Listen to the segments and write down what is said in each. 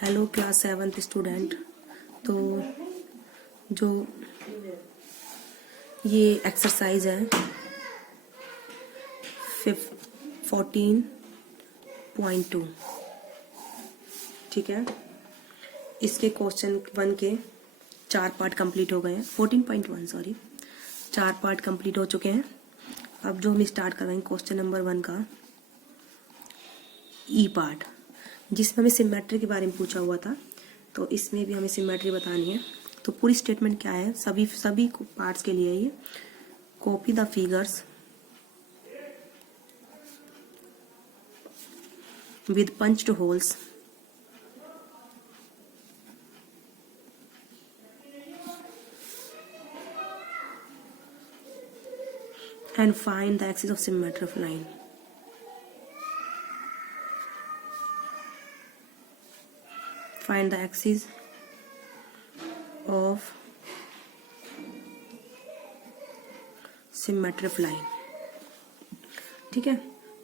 Hello class 7th student. तो जो ये एक्सरसाइज है 14.2, ठीक है। इसके क्वेश्चन 1 के 4 पार्ट कंप्लीट हो गए हैं। 14.1 सॉरी, 4 पार्ट कंप्लीट हो चुके हैं। अब जो हम स्टार्ट कर रहे हैं क्वेश्चन नंबर 1 का ई पार्ट, जिसमें हमें सिमेट्री के बारे में पूछा हुआ था। तो इसमें भी हमें सिमेट्री बतानी है। तो पूरी स्टेटमेंट क्या है, सभी पार्ट्स के लिए ये copy the figures with punched holes and find the axis of symmetry of line. Find the axis of symmetry of line, ठीक है।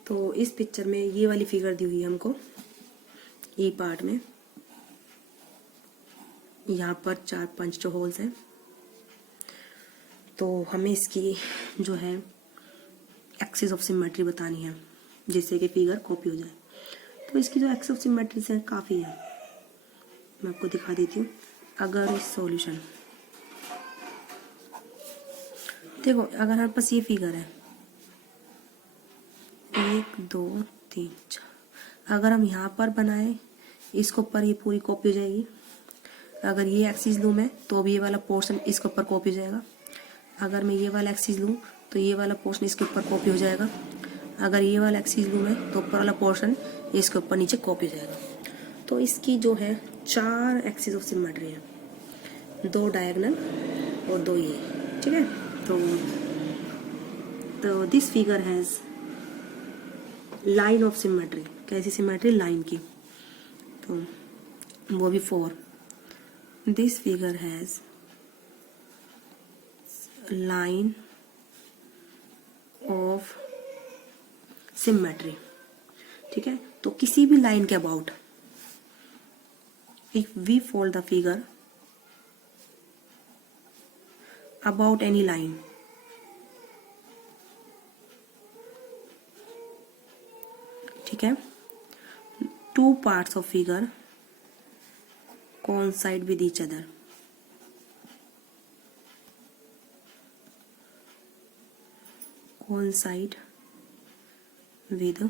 तो इस पिक्चर में ये वाली फिगर दी हुई है हमको ई पार्ट में। यहाँ पर 4 पंच होल्स हैं। तो हमें इसकी जो है एक्सिस ऑफ सिमेट्री बतानी है, जिससे कि फिगर कॉपी हो जाए। तो इसकी जो एक्सिस ऑफ सिमेट्री है काफ़ी है, मैं आपको दिखा देती हूँ। अगर इस सॉल्यूशन देखो, अगर हमारे पास ये फिगर है 1 2 3 4, अगर हम यहाँ पर बनाए इसके ऊपर ये पूरी कॉपी हो जाएगी। अगर ये एक्सिस लूँ मैं तो अब ये वाला पोर्शन इसके ऊपर कॉपी हो जाएगा। अगर मैं ये वाला एक्सिस लूँ तो ये वाला पोर्शन इसके ऊपर कॉपी हो जाएगा। अगर ये वाला एक्सिस लूँ मैं तो ऊपर वाला पोर्शन इसके ऊपर नीचे कॉपी हो जाएगा। तो इसकी जो है 4 एक्सिस ऑफ सिमेट्री है, 2 डायगोनल और 2 ये, ठीक है। तो this figure has line of symmetry. कैसी सिमेट्री? लाइन की। तो वो भी 4। This figure has line of symmetry, ठीक है। तो किसी भी लाइन के about if we fold the figure about any line, ठीक है, 2 parts of figure coincide with each other. Coincide with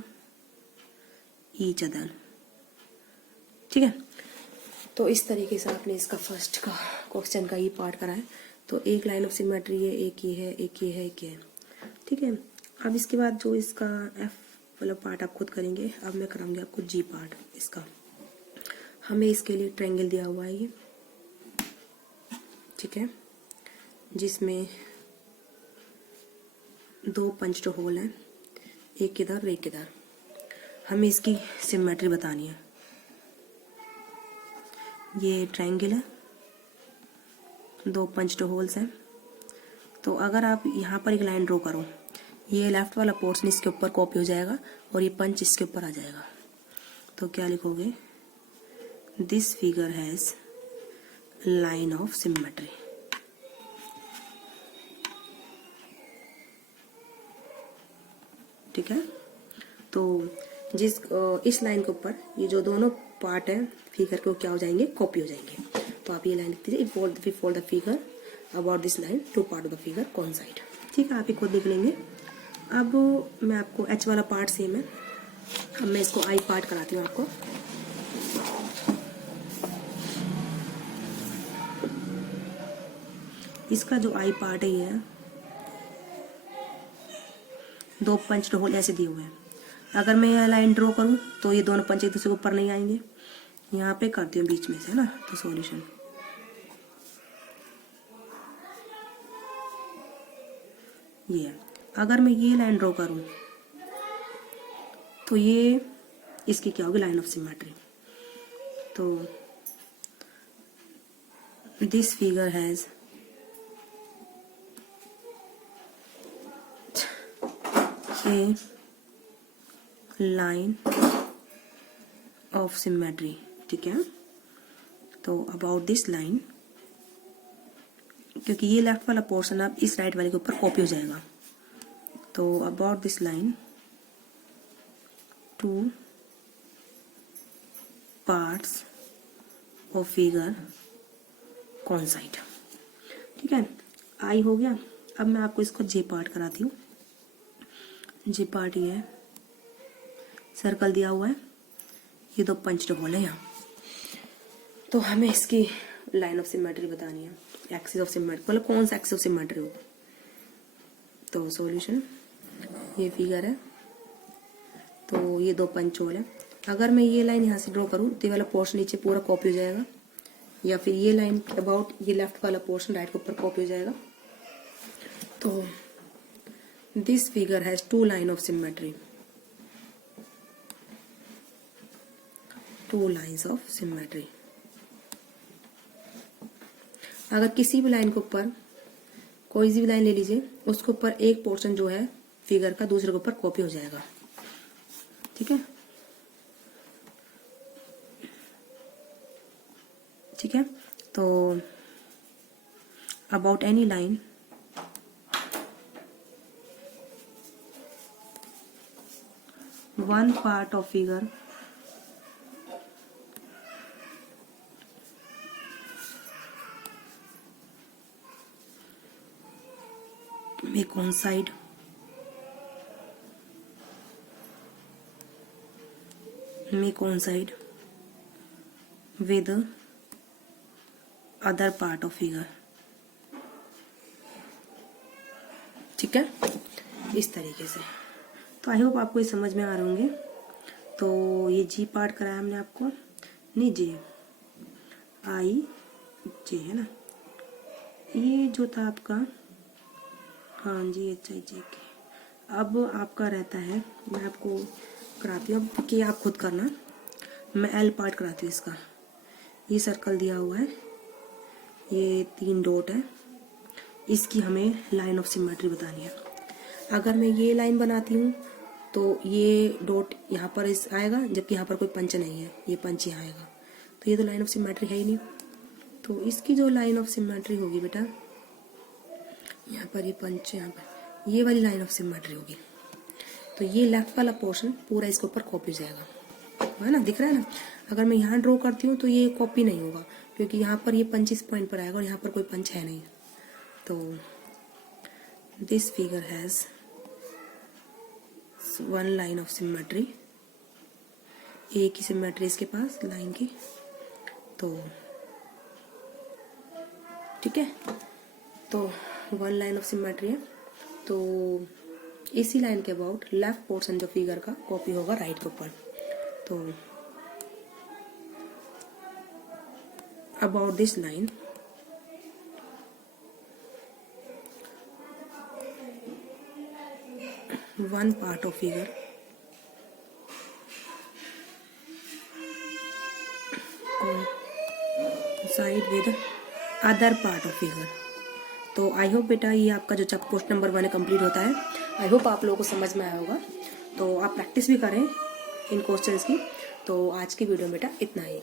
each other, ठीक है। तो इस तरीके से आपने इसका फर्स्ट का क्वेश्चन का ये पार्ट करा है। तो एक लाइन ऑफ सिमेट्री है, एक ये है, एक ये है, एक ये है, ठीक है। अब इसके बाद जो इसका एफ वाला पार्ट आप खुद करेंगे। अब मैं कराऊंगी आपको जी पार्ट। इसका हमें इसके लिए ट्रायंगल दिया हुआ है ये, ठीक है, जिसमें 2 पंच्ड होल हैं, एक इधर और एक इधर। हमें इसकी सिमेट्री बतानी है। ये ट्रायंगल है, 2 पंच्ड होल्स हैं। तो अगर आप यहाँ पर एक लाइन ड्रॉ करो, ये लेफ्ट वाला पोर्शन इसके ऊपर कॉपी हो जाएगा और ये पंच इसके ऊपर आ जाएगा। तो क्या लिखोगे? This figure has line of symmetry, ठीक है। तो इस लाइन के ऊपर ये जो दोनों पार्ट है फिगर के, वो क्या हो जाएंगे? कॉपी हो जाएंगे। तो आप ये लाइन लिख दीजिए, if we fold the figure about this line 2 part of the figure coincide, ठीक है। आप ये खुद लिख लेंगे। अब मैं आपको एच वाला पार्ट सेम है। अब मैं इसको आई पार्ट कराती हूँ आपको। इसका जो आई पार्ट है ये 2 पंच होल ऐसे दिए हुए हैं। अगर मैं यह लाइन ड्रॉ करूं तो ये दोनों पंच एक दूसरे के ऊपर नहीं आएंगे। यहाँ पे करती हूँ बीच में से, है ना। तो सॉल्यूशन ये है। अगर मैं ये लाइन ड्रॉ करूं तो ये इसकी क्या होगी? Line of symmetry. तो this figure has a line of symmetry, ठीक है। तो अबाउट दिस लाइन, क्योंकि ये लेफ्ट वाला पोर्शन अब इस राइट वाले के ऊपर कॉपी हो जाएगा, तो about this line two parts of figure कॉन्साइड। ठीक है, आई हो गया। अब मैं आपको इसको जे पार्ट कराती हूँ। जे पार्ट ये है, सर्कल दिया हुआ है, ये दो पंच होल है यहाँ। तो हमें इसकी लाइन ऑफ सिमेट्री बतानी है, एक्सिस ऑफ सिमेट्री, मतलब कौन सा एक्सिस ऑफ सिमेट्री होगा। तो सॉल्यूशन, ये फिगर है, तो ये दो पंच होल है। अगर मैं ये लाइन यहाँ से ड्रॉ करूँ तो ये वाला पोर्शन नीचे पूरा कॉपी हो जाएगा, या फिर ये लाइन अबाउट ये लेफ्ट वाला पोर्शन राइट के ऊपर कॉपी हो जाएगा। तो this figure has two line of symmetry, two lines of symmetry. अगर किसी भी लाइन के ऊपर कोई सी भी लाइन ले लीजिए, उसके ऊपर एक पोर्शन जो है फिगर का दूसरे के ऊपर कॉपी हो जाएगा। ठीक है, ठीक है। तो about any line one part of figure may coincide with other part of figure। ठीक है, इस तरीके से। तो आई होप आपको ये समझ में आ रहे होंगे। तो ये जी पार्ट कराया हमने आपको, नहीं जे आई जे है ना, ये जो था आपका, हाँ जी एच आई जे के। अब आपका रहता है, मैं आपको कराती हूँ कि आप खुद करना। मैं एल पार्ट कराती हूँ इसका। ये सर्कल दिया हुआ है, ये तीन डॉट है, इसकी हमें लाइन ऑफ सिमेट्री बतानी है। अगर मैं ये लाइन बनाती हूँ तो ये डॉट यहाँ पर इस आएगा, जबकि यहाँ पर कोई पंच नहीं है, ये पंच यहाँ आएगा, तो ये तो लाइन ऑफ सिमेट्री है ही नहीं। तो इसकी जो लाइन ऑफ सिमेट्री होगी बेटा, यहाँ पर ये पंच, यहाँ पर ये वाली लाइन ऑफ सिमेट्री होगी। तो ये लेफ्ट वाला पोर्शन पूरा इसके ऊपर कॉपी हो जाएगा, है ना, दिख रहा है ना। अगर मैं यहाँ ड्रॉ करती हूँ तो ये कॉपी नहीं होगा, क्योंकि यहाँ पर ये पंच इस पॉइंट पर आएगा और यहाँ पर कोई पंच है नहीं। तो this figure has one line of symmetry, एक ही सिमेट्री इसके पास लाइन की। तो ठीक है, तो वन लाइन ऑफ सिमेट्री है, तो इसी लाइन के अबाउट लेफ्ट पोर्शन जो फिगर का कॉपी होगा राइट के ऊपर। तो about this line one part of figure coincide with other part of figure। तो आई होप बेटा ये आपका जो क्वेश्चन नंबर 1 कंप्लीट होता है। आई होप आप लोगों को समझ में आया होगा। तो आप प्रैक्टिस भी करें इन क्वेश्चंस की। तो आज की वीडियो में बेटा इतना ही।